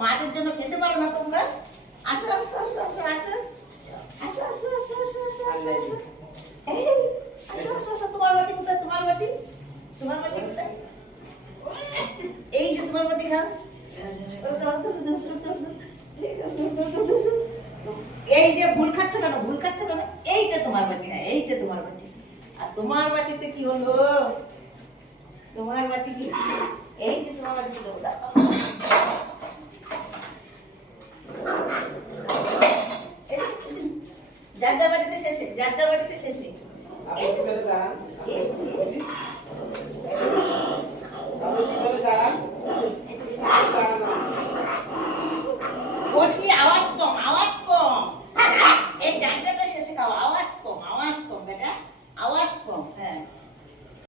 মাদের জন্য খেতে পারো না তোমরা? আসো আসো আসো আসো আসো আসো আসো আসো আসো আসো আসো আসো এই আসো আসো আসো তোমার বাটি কোথায়? তোমার বাটি কোথায়? এই যে তোমার বাটি খাও। এই যে ভুল খাচ্ছ কেন? এইটা তোমার বাটি। হ্যাঁ এইটা তোমার বাটি। আর তোমার বাটিতে কি হলো? তোমার বাটি কি? এই যে তোমার বাটি